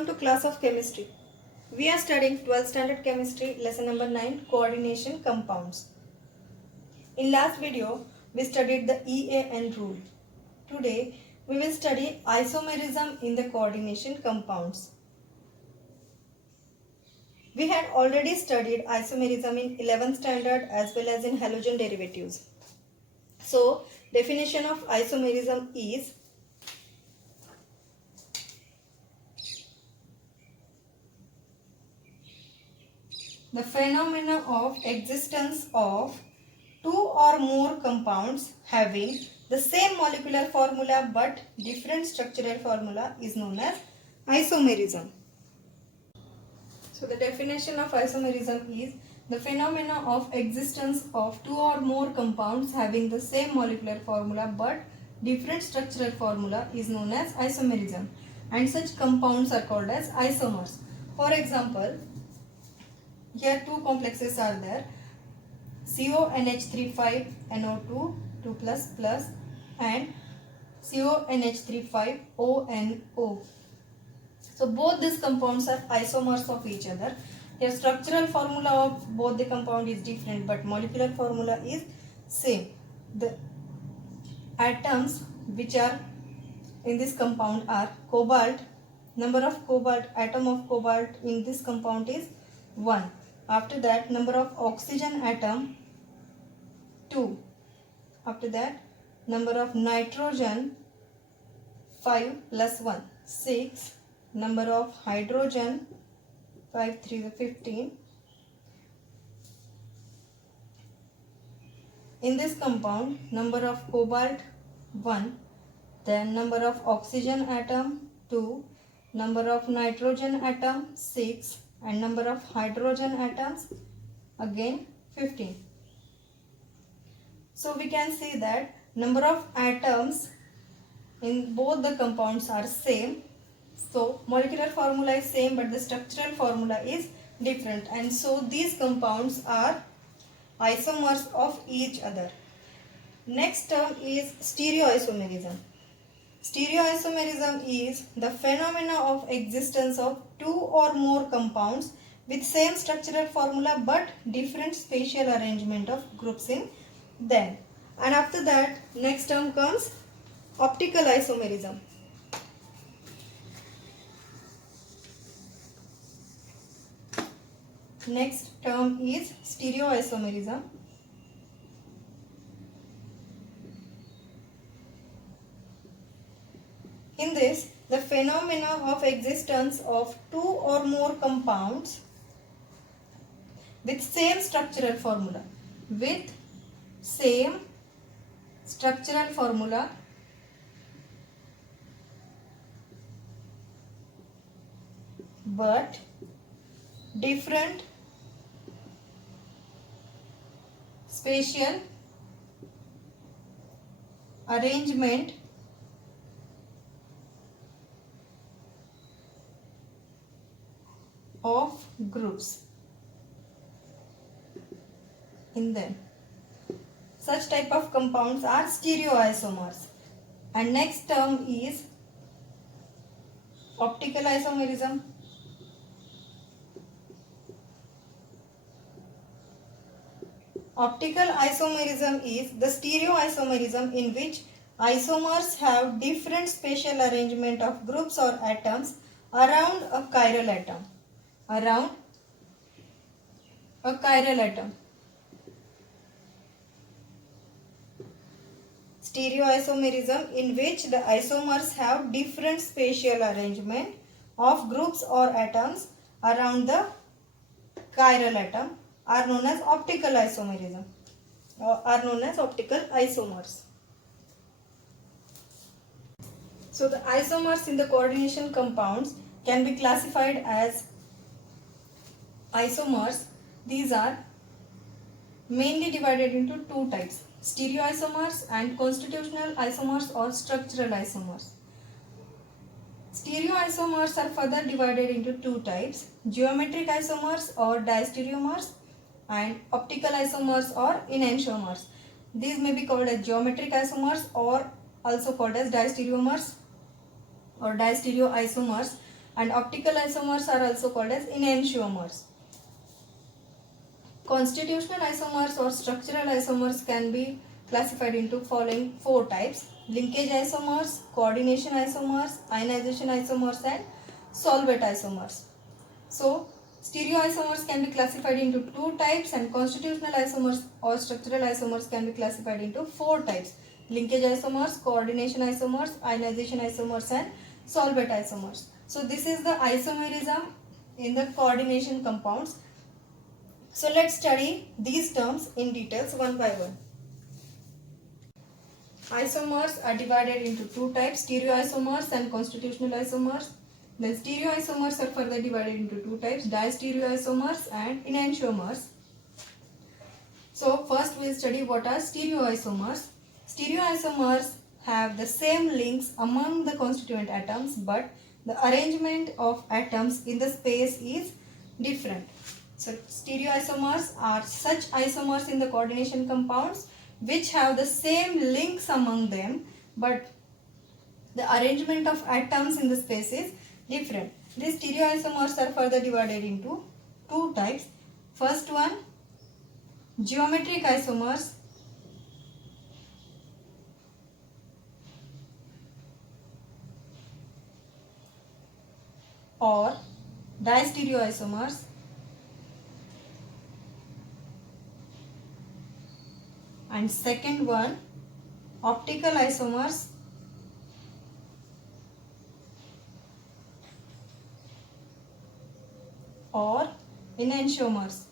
Welcome to class of chemistry. We are studying 12th standard chemistry lesson number 9 coordination compounds. In last video we studied the EAN rule. Today we will study isomerism in the coordination compounds. We had already studied isomerism in 11th standard as well as in halogen derivatives. So definition of isomerism is the phenomena of existence of two or more compounds having the same molecular formula but different structural formula is known as isomerism. So the definition of isomerism is the phenomena of existence of two or more compounds having the same molecular formula but different structural formula is known as isomerism, and such compounds are called as isomers. For example, here two complexes are there, CONH35NO2 2 plus plus and CONH35ONO. So both these compounds are isomers of each other. Their structural formula of both the compound is different but molecular formula is same. The atoms which are in this compound are cobalt. Number of cobalt, atom of cobalt in this compound is 1. After that, number of oxygen atom 2. After that, number of nitrogen 5 plus 1 6. Number of hydrogen 5 3 15. In this compound, number of cobalt 1, then number of oxygen atom 2, number of nitrogen atom 6, and number of hydrogen atoms again 15. So we can see that number of atoms in both the compounds are same. So molecular formula is same but the structural formula is different, and so these compounds are isomers of each other. Next term is stereoisomerism. Stereoisomerism is the phenomena of existence of two or more compounds with same structural formula but different spatial arrangement of groups in them. And after that, next term comes optical isomerism. Next term is stereoisomerism. In this, the phenomena of existence of two or more compounds with same structural formula, but different spatial arrangement of groups in them. Such type of compounds are stereoisomers. And next term is optical isomerism. Optical isomerism is the stereoisomerism in which isomers have different spatial arrangement of groups or atoms around a chiral atom. Stereoisomerism in which the isomers have different spatial arrangement of groups or atoms around the chiral atom are known as optical isomerism, or are known as optical isomers. So the isomers in the coordination compounds can be classified as isomers. These are mainly divided into two types: stereoisomers and constitutional isomers or structural isomers. Stereoisomers are further divided into two types: geometric isomers or diastereomers, and optical isomers or enantiomers. These may be called as geometric isomers or also called as diastereomers or diastereoisomers. and optical isomers are also called as enantiomers. Constitutional isomers or structural isomers can be classified into following 4 types: linkage isomers, coordination isomers, ionization isomers, and solvent isomers. So, stereoisomers can be classified into 2 types, and constitutional isomers or structural isomers can be classified into 4 types: linkage isomers, coordination isomers, ionization isomers, and solvent isomers. So, this is the isomerism in the coordination compounds. So, let's study these terms in details one by one. Isomers are divided into 2 types: stereoisomers and constitutional isomers. Then stereoisomers are further divided into 2 types: distereoisomers and enantiomers. So first we will study what are stereoisomers. Stereoisomers have the same links among the constituent atoms, but the arrangement of atoms in the space is different. So stereoisomers are such isomers in the coordination compounds which have the same links among them, but the arrangement of atoms in the space is different. These stereoisomers are further divided into 2 types. First one, geometric isomers, or distereoisomers, and second one, optical isomers, or enantiomers.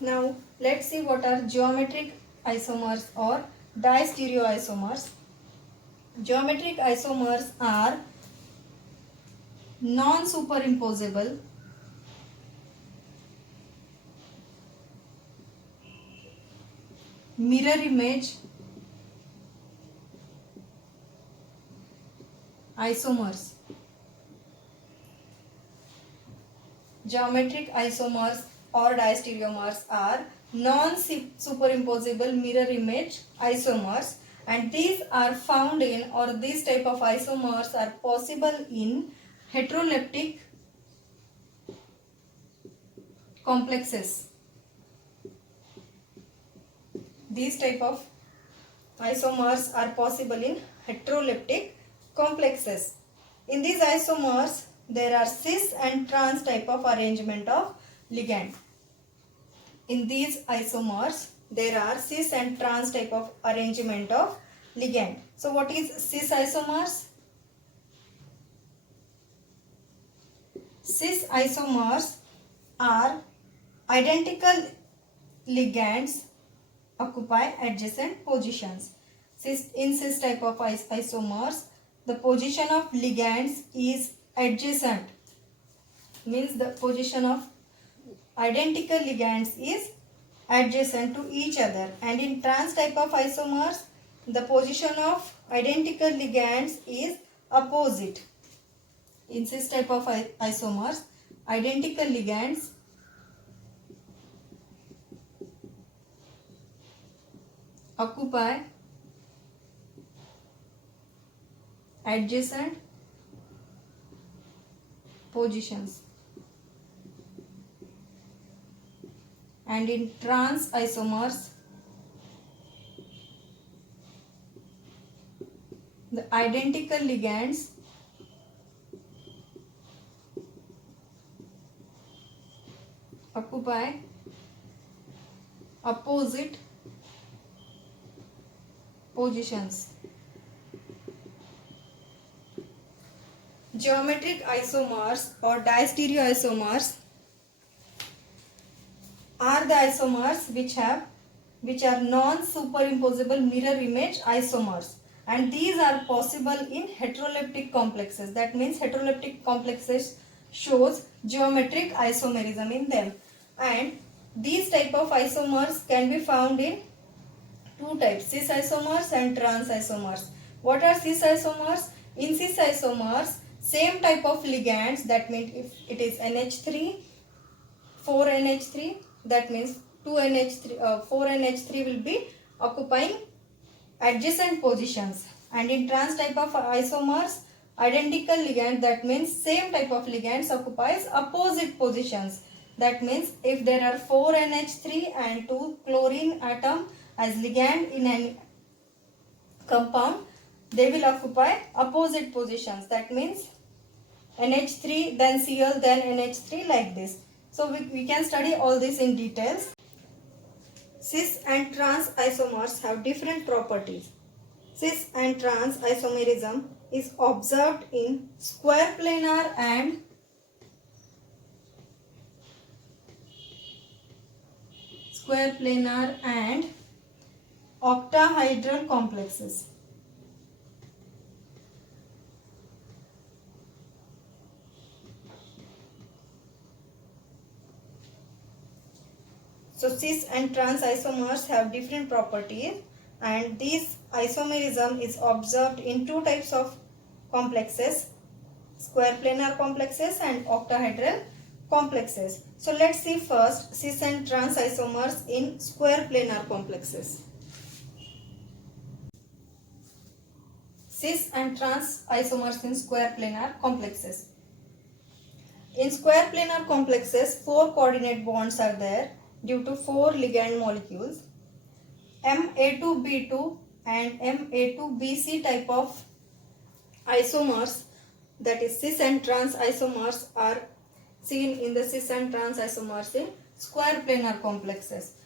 Now let's see what are geometric isomers or distereoisomers. Geometric isomers are non-superimposable mirror image isomers. Geometric isomers or diastereomers are non-superimposable mirror image isomers, and these are found in, or these type of isomers are possible in, heteroleptic complexes. These type of isomers are possible in heteroleptic complexes. In these isomers, there are cis and trans type of arrangement of ligand. In these isomers, there are cis and trans type of arrangement of ligand. So what is cis isomers? Cis isomers are identical ligands occupy adjacent positions. In cis type of isomers, the position of ligands is adjacent, means the position of identical ligands is adjacent to each other, and in trans type of isomers, the position of identical ligands is opposite. In cis type of isomers, identical ligands occupy adjacent positions, and in trans isomers, the identical ligands occupy opposite positions. Geometric isomers or diastereoisomers are the isomers which are non-superimposable mirror image isomers, and these are possible in heteroleptic complexes. That means heteroleptic complexes shows geometric isomerism in them, and these type of isomers can be found in 2 types: cis isomers and trans isomers. What are cis isomers? In cis isomers, same type of ligands, that means if it is NH3, 4NH3, that means 4NH3 will be occupying adjacent positions, and in trans type of isomers, identical ligand, that means same type of ligands occupies opposite positions. That means if there are 4 NH3 and 2 chlorine atom as ligand in an compound, they will occupy opposite positions. That means NH3 then Cl then NH3 like this. So we can study all this in details. Cis and trans isomers have different properties. Cis and trans isomerism is observed in square planar and octahedral complexes. So cis and trans isomers have different properties, and this isomerism is observed in two types of complexes, square planar complexes and octahedral complexes. So let's see first cis and trans isomers in square planar complexes. Cis and trans isomers in square planar complexes. In square planar complexes, 4 coordinate bonds are there due to 4 ligand molecules. Ma2B2 and Ma2BC type of isomers, that is cis and trans isomers, are seen in the cis and trans isomers in square planar complexes.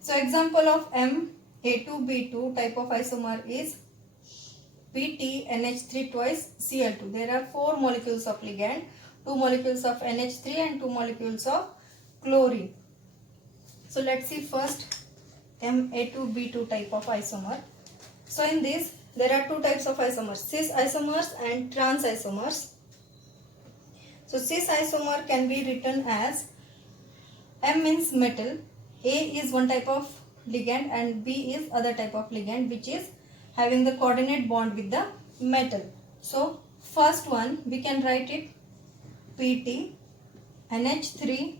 So example of Ma2B2 type of isomer is PTNH3 twice Cl2. There are 4 molecules of ligand, 2 molecules of NH3 and 2 molecules of chlorine. So let's see first Ma2B2 type of isomer. So in this there are 2 types of isomers, cis isomers and trans isomers. So cis isomer can be written as M means metal, A is one type of ligand and B is other type of ligand which is having the coordinate bond with the metal. So first one we can write it PT NH3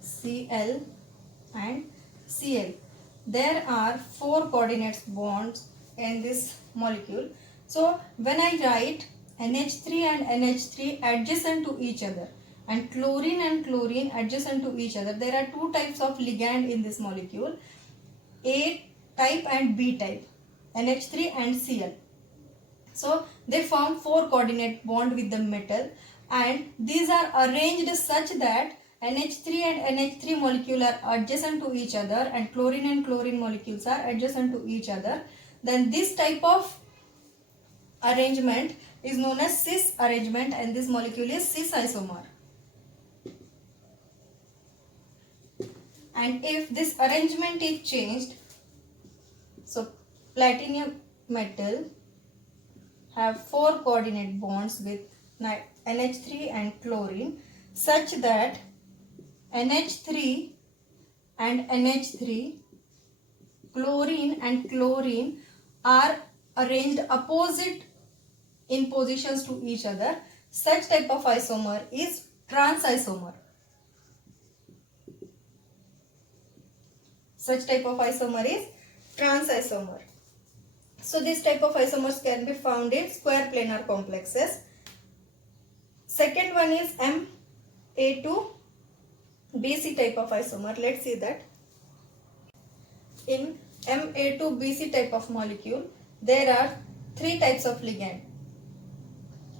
Cl and Cl. There are 4 coordinates bonds in this molecule. So when I write NH3 and NH3 adjacent to each other and chlorine adjacent to each other, there are 2 types of ligand in this molecule, A type and B type, NH3 and Cl. So they form 4 coordinate bond with the metal, and these are arranged such that NH3 and NH3 molecule are adjacent to each other and chlorine molecules are adjacent to each other. Then this type of arrangement is known as cis arrangement, and this molecule is cis isomer. And if this arrangement is changed, so platinum metal have 4 coordinate bonds with NH3 and chlorine such that NH3 and NH3, chlorine and chlorine are arranged opposite in positions to each other. Such type of isomer is trans isomer. Such type of isomer is trans isomer. So this type of isomers can be found in square planar complexes. Second one is Ma2BC type of isomer. Let's see that. In Ma2BC type of molecule, there are 3 types of ligand,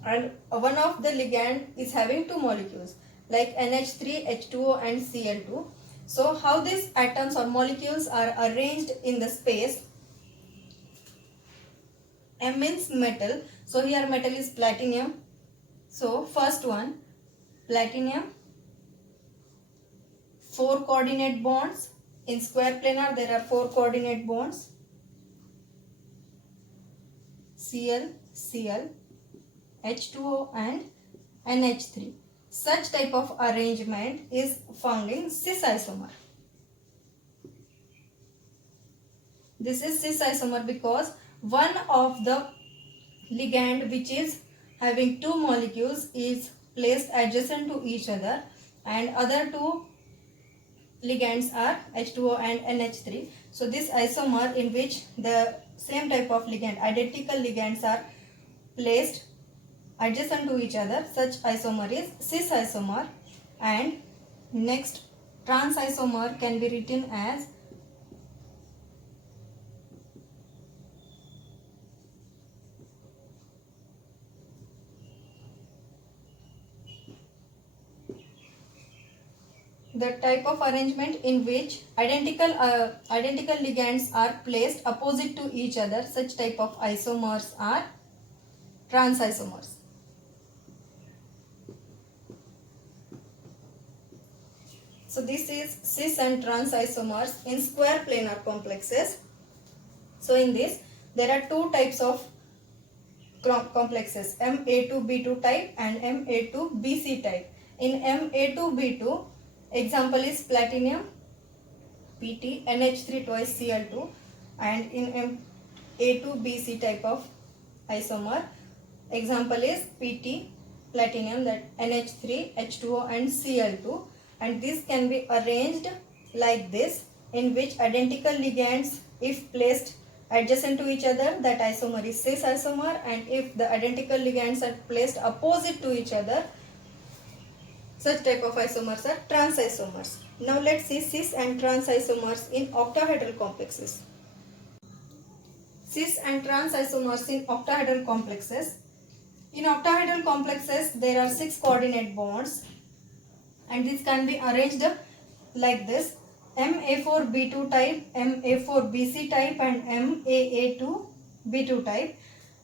and one of the ligand is having 2 molecules like NH3, H2O and Cl2. So how these atoms or molecules are arranged in the space? M means metal, so here metal is platinum. So first one, platinum, 4 coordinate bonds. In square planar there are 4 coordinate bonds, Cl, Cl, H2O and NH3. Such type of arrangement is found in cis isomer. This is cis isomer because one of the ligand which is having 2 molecules is placed adjacent to each other and other 2 ligands are H2O and NH3. So this isomer in which the same type of ligand, identical ligands are placed adjacent to each other, such isomer is cis isomer. And next, trans isomer can be written as the type of arrangement in which identical ligands are placed opposite to each other. Such type of isomers are trans isomers. So this is cis and trans isomers in square planar complexes. So in this there are two types of complexes, Ma2B2 type and Ma2BC type. In Ma2B2, example is platinum Pt NH3 twice Cl2, and in A2BC type of isomer, example is Pt platinum, that NH3 H2O and Cl2, and this can be arranged like this, in which identical ligands if placed adjacent to each other, that isomer is cis isomer, and if the identical ligands are placed opposite to each other, such type of isomers are trans isomers. Now let's see cis and trans isomers in octahedral complexes. Cis and trans isomers in octahedral complexes. In octahedral complexes there are 6 coordinate bonds, and this can be arranged like this: Ma4B2 type, Ma4BC type, and MAA2B2 type.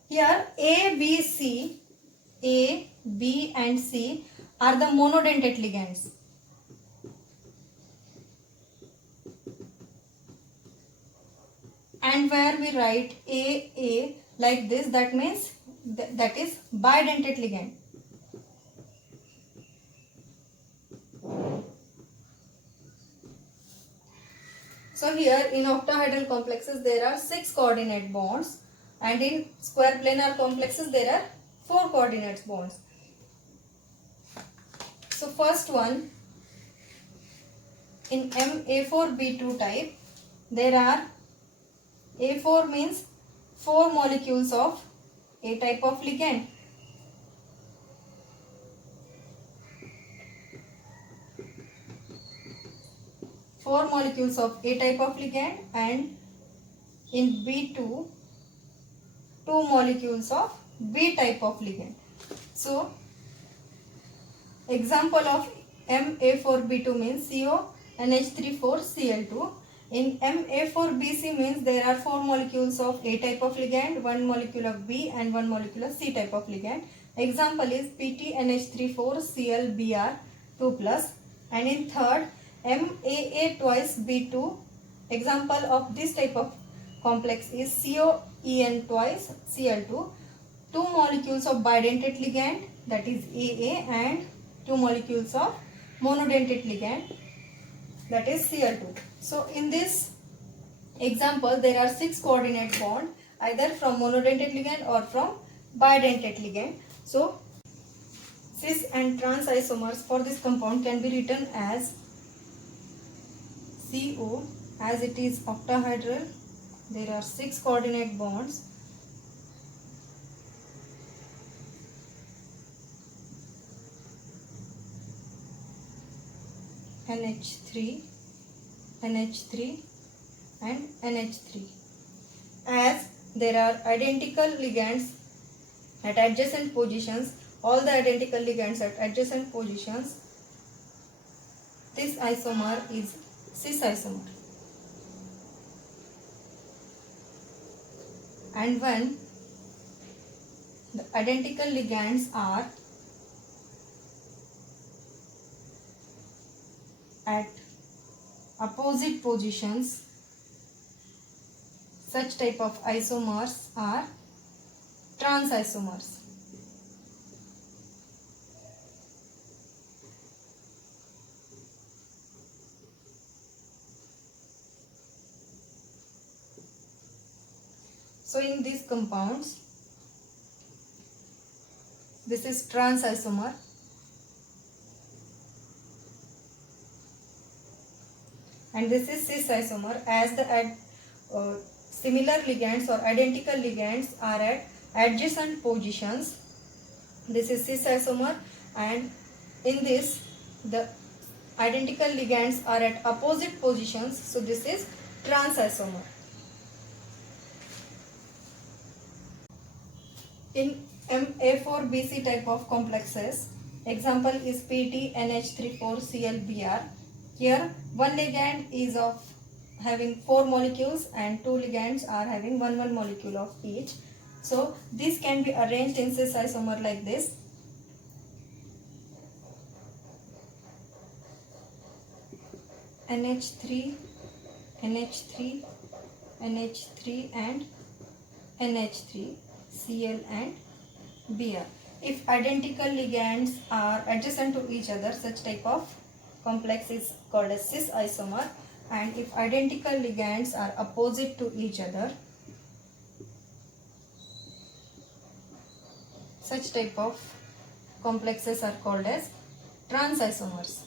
Here A, B, C, A, B and C are the monodentate ligands. And where we write A like this, that means that is bidentate ligand. So here in octahedral complexes there are 6 coordinate bonds, and in square planar complexes there are 4 coordinate bonds. So first one, in Ma4B2 type, there are A4 means 4 molecules of A type of ligand. Four molecules of A type of ligand, and in B2, 2 molecules of B type of ligand. So example of Ma4B2 means CO NH34Cl2. In Ma4BC means there are 4 molecules of A type of ligand, 1 molecule of B and 1 molecule of C type of ligand. Example is PtNH34ClBr2+. And in third, MAA twice B2. Example of this type of complex is COEN twice Cl2. 2 molecules of bidentate ligand, that is AA, and 2 molecules of monodentate ligand, that is Cl2. So in this example there are 6 coordinate bond, either from monodentate ligand or from bidentate ligand. So cis and trans isomers for this compound can be written as CO, as it is octahedral. There are 6 coordinate bonds. NH3, NH3 and NH3. As there are identical ligands at adjacent positions, all the identical ligands at adjacent positions, this isomer is cis isomer. And when the identical ligands are at opposite positions, such type of isomers are trans isomers. So in these compounds, this is trans isomer, and this is cis isomer, as the similar ligands or identical ligands are at adjacent positions. This is cis isomer, and in this the identical ligands are at opposite positions, so this is trans isomer. In MA4BC type of complexes, example is PT-NH34Cl-Br. Here one ligand is of having 4 molecules and 2 ligands are having 1 molecule of each. So this can be arranged in cis isomer like this. NH3, NH3, NH3 and NH3, Cl and Br. If identical ligands are adjacent to each other, such type of complex is called as cis isomer, and if identical ligands are opposite to each other, such type of complexes are called as trans isomers.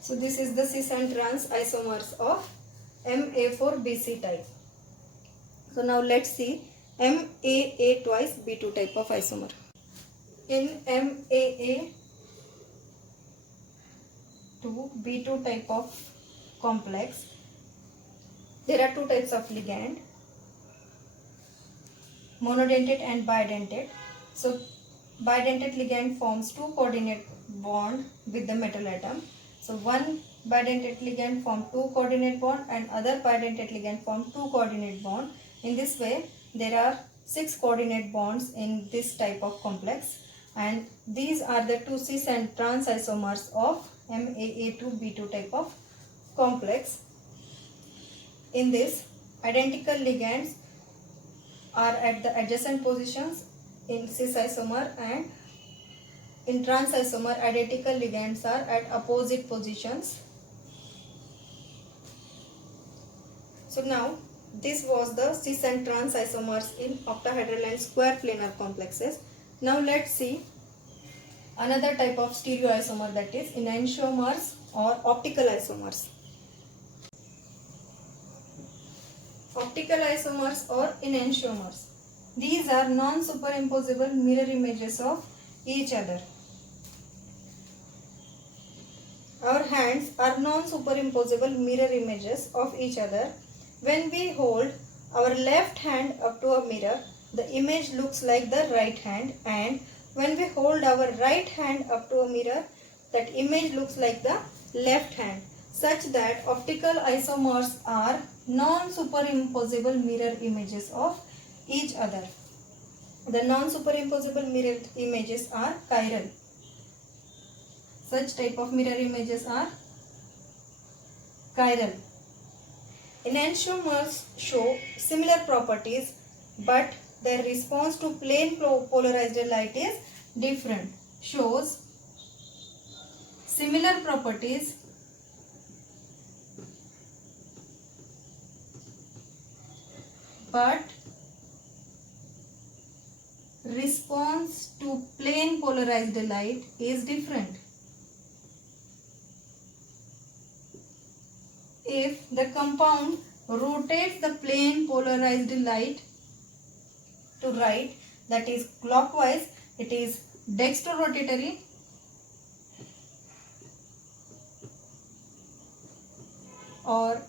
So this is the cis and trans isomers of MA4BC type. So now let's see MAA twice B2 type of isomer. In MAA to B2 type of complex, there are 2 types of ligand, monodentate and bidentate. So bidentate ligand forms 2 coordinate bond with the metal atom. So one bidentate ligand form 2 coordinate bond and other bidentate ligand form 2 coordinate bond. In this way there are 6 coordinate bonds in this type of complex, and these are the 2 cis and trans isomers of MAA to B2 type of complex. In this, identical ligands are at the adjacent positions in cis isomer, and in trans isomer identical ligands are at opposite positions. So now this was the cis and trans isomers in octahedral and square planar complexes. Now let's see another type of stereoisomer, that is enantiomers or optical isomers. Optical isomers or enantiomers. These are non-superimposable mirror images of each other. Our hands are non-superimposable mirror images of each other. When we hold our left hand up to a mirror, the image looks like the right hand, and when we hold our right hand up to a mirror, that image looks like the left hand, such that optical isomers are non-superimposable mirror images of each other. The non-superimposable mirror images are chiral. Such type of mirror images are chiral. Enantiomers show similar properties, but their response to plane polarized light is different. Shows similar properties but response to plane polarized light is different. If the compound rotates the plane polarized light to right, that is clockwise, it is dextrorotatory. Or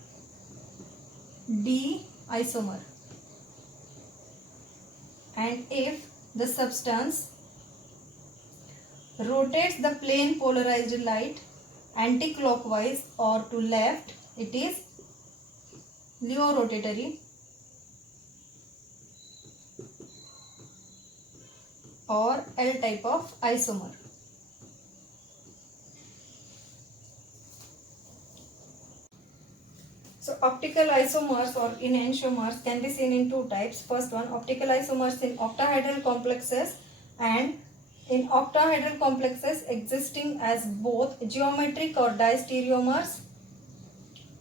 D isomer. And if the substance rotates the plane polarized light anti-clockwise or to left, it is Leo rotatory. Or L type of isomer. So optical isomers or enantiomers can be seen in 2 types. First one, optical isomers in octahedral complexes, and in octahedral complexes existing as both geometric or diastereomers,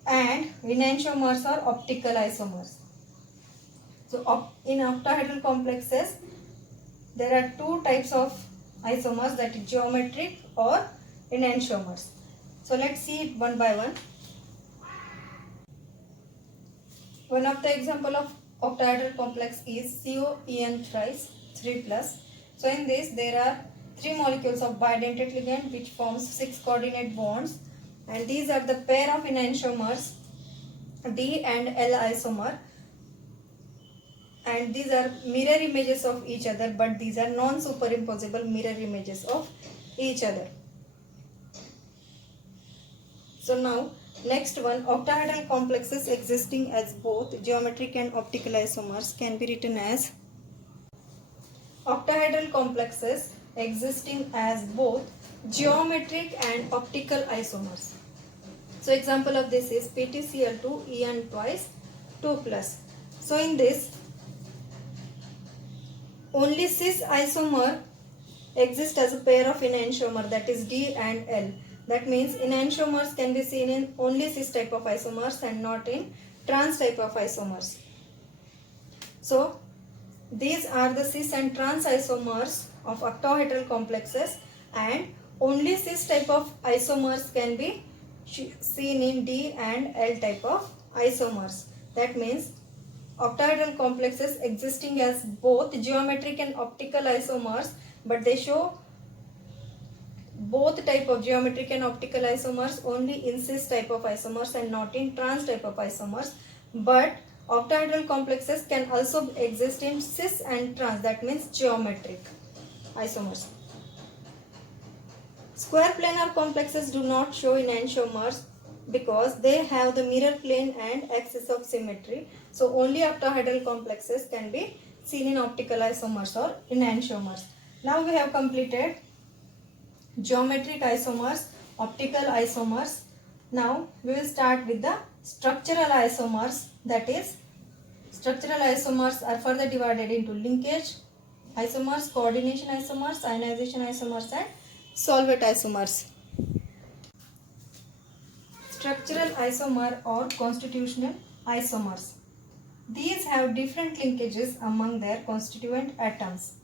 and enantiomers are optical isomers. So in octahedral complexes there are 2 types of isomers, that is geometric or enantiomers. So let's see it one by one. One of the example of octahedral complex is COEN thrice 3 plus. So in this there are 3 molecules of bidentate ligand which forms 6 coordinate bonds, and these are the pair of enantiomers D and L isomer, and these are mirror images of each other, but these are non-superimposable mirror images of each other. So now next one, octahedral complexes existing as both geometric and optical isomers can be written as octahedral complexes existing as both geometric and optical isomers. So example of this is PTCl2 En twice 2 plus. So in this only cis isomer exists as a pair of enantiomer, that is D and L. That means enantiomers can be seen in only cis type of isomers and not in trans type of isomers. So these are the cis and trans isomers of octahedral complexes, and only cis type of isomers can be seen in D and L type of isomers. That means octahedral complexes existing as both geometric and optical isomers, but they show both type of geometric and optical isomers only in cis type of isomers and not in trans type of isomers. But octahedral complexes can also exist in cis and trans, that means geometric isomers. Square planar complexes do not show enantiomers because they have the mirror plane and axis of symmetry. So only octahedral complexes can be seen in optical isomers or enantiomers. Now we have completed geometric isomers, optical isomers. Now we will start with the structural isomers. That is, structural isomers are further divided into linkage isomers, coordination isomers, ionization isomers and solvent isomers. Structural isomer or constitutional isomers. These have different linkages among their constituent atoms.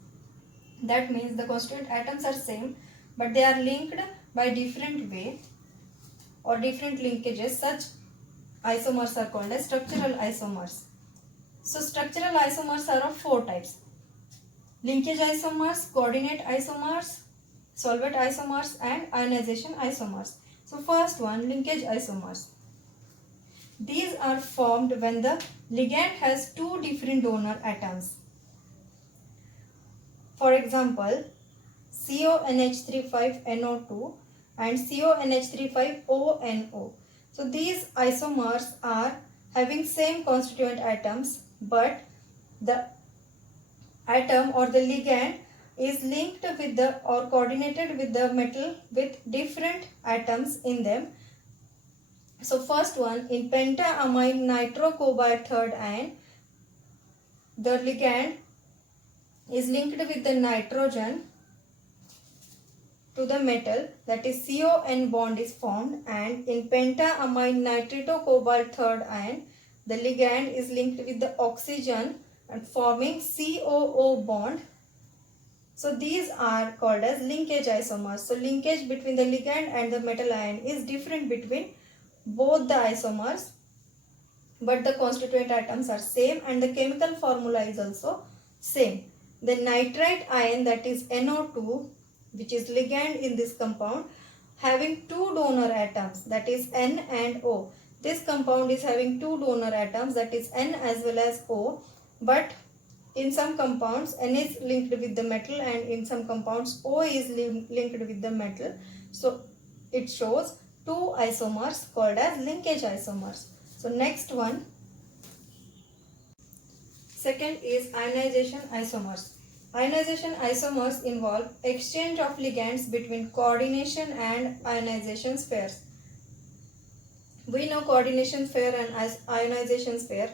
That means the constituent atoms are same, but they are linked by different way or different linkages. Such isomers are called as structural isomers. So structural isomers are of 4 types: linkage isomers, coordinate isomers, solvent isomers and ionization isomers. So first one, linkage isomers. These are formed when the ligand has 2 different donor atoms. For example, CONH35NO2 and CONH35ONO. So these isomers are having same constituent atoms, but the atom or the ligand is linked with the or coordinated with the metal with different atoms in them. So first one, in pentaamine nitrocobalt third ion, the ligand is linked with the nitrogen to the metal, that is CON bond is formed, and in pentaamine nitritocobalt third ion, the ligand is linked with the oxygen and forming COO bond. So these are called as linkage isomers. So linkage between the ligand and the metal ion is different between both the isomers, but the constituent atoms are same and the chemical formula is also same. The nitrite ion, that is NO2, which is ligand in this compound, having 2 donor atoms, that is N and O. This compound is having 2 donor atoms, that is N as well as O, but in some compounds N is linked with the metal and in some compounds O is linked with the metal. So it shows 2 isomers called as linkage isomers. So next one, second is ionization isomers. Ionization isomers involve exchange of ligands between coordination and ionization spheres. We know coordination sphere and ionization sphere.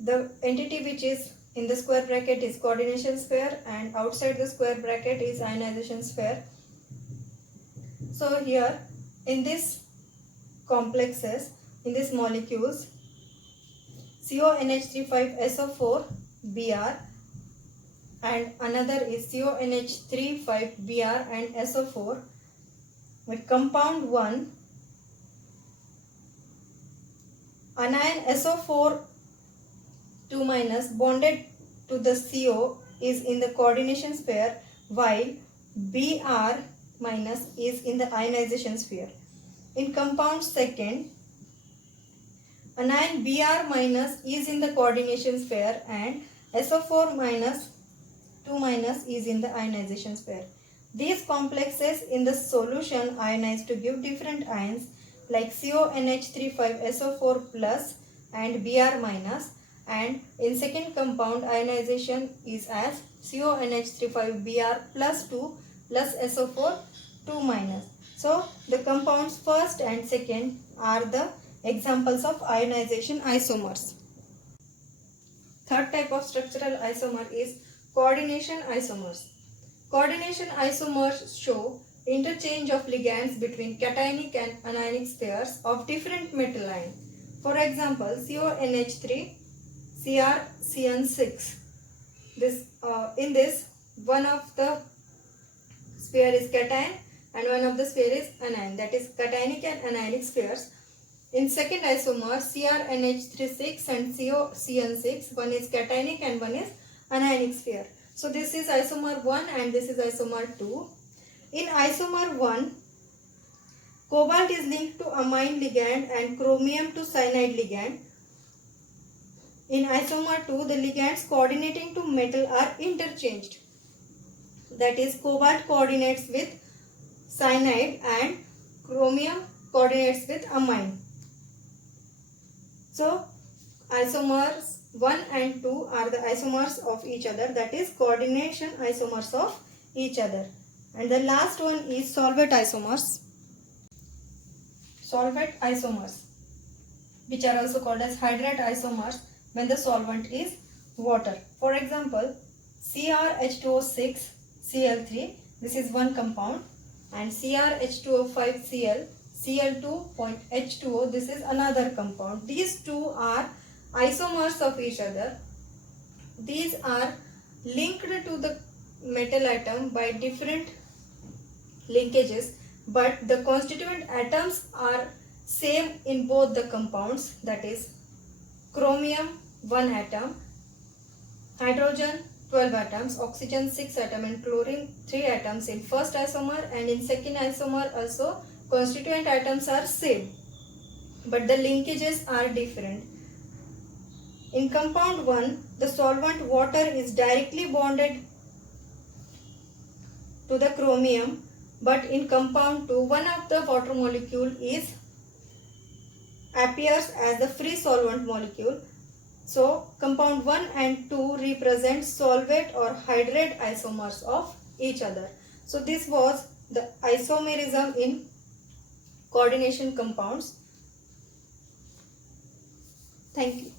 The entity which is in the square bracket is coordination sphere and outside the square bracket is ionization sphere. So here in this complexes, in these molecules, CONH35SO4 Br and another is CONH35Br and SO4. with compound 1, anion SO4 2 minus bonded to the CO is in the coordination sphere, while Br minus is in the ionization sphere. In compound second, anion Br minus is in the coordination sphere and SO4 minus 2 minus is in the ionization sphere. These complexes in the solution ionize to give different ions like CONH35SO4 plus and Br minus, and in second compound ionization is as CONH35Br plus 2 plus SO4 2 minus. So the compounds first and second are the examples of ionization isomers. Third type of structural isomer is coordination isomers. Coordination isomers show interchange of ligands between cationic and anionic spheres of different metal ions. For example, CONH3 CrCN6. In this, one of the sphere is cation and one of the sphere is anion, that is cationic and anionic spheres. In second isomer, CrNH36 and COCN6, one is cationic and one is anionic sphere. So this is isomer 1 and this is isomer 2. In isomer 1, cobalt is linked to amine ligand and chromium to cyanide ligand. In isomer 2, the ligands coordinating to metal are interchanged. That is, cobalt coordinates with cyanide and chromium coordinates with amine. So, isomers 1 and 2 are the isomers of each other, that is coordination isomers of each other. And the last one is solvent isomers. Solvent isomers, which are also called as hydrate isomers when the solvent is water. For example, CrH2O6 Cl3, this is one compound, and CrH2O5 Cl Cl2.H2O, this is another compound. These two are isomers of each other. These are linked to the metal atom by different linkages, but the constituent atoms are same in both the compounds, that is chromium 1 atom, hydrogen 12 atoms, oxygen 6 atoms and chlorine 3 atoms in first isomer, and in second isomer also constituent atoms are same, but the linkages are different. In compound 1, the solvent water is directly bonded to the chromium, but in compound 2, one of the water molecule appears as the free solvent molecule. So compound 1 and 2 represent solvate or hydrate isomers of each other. So this was the isomerism in coordination compounds. Thank you.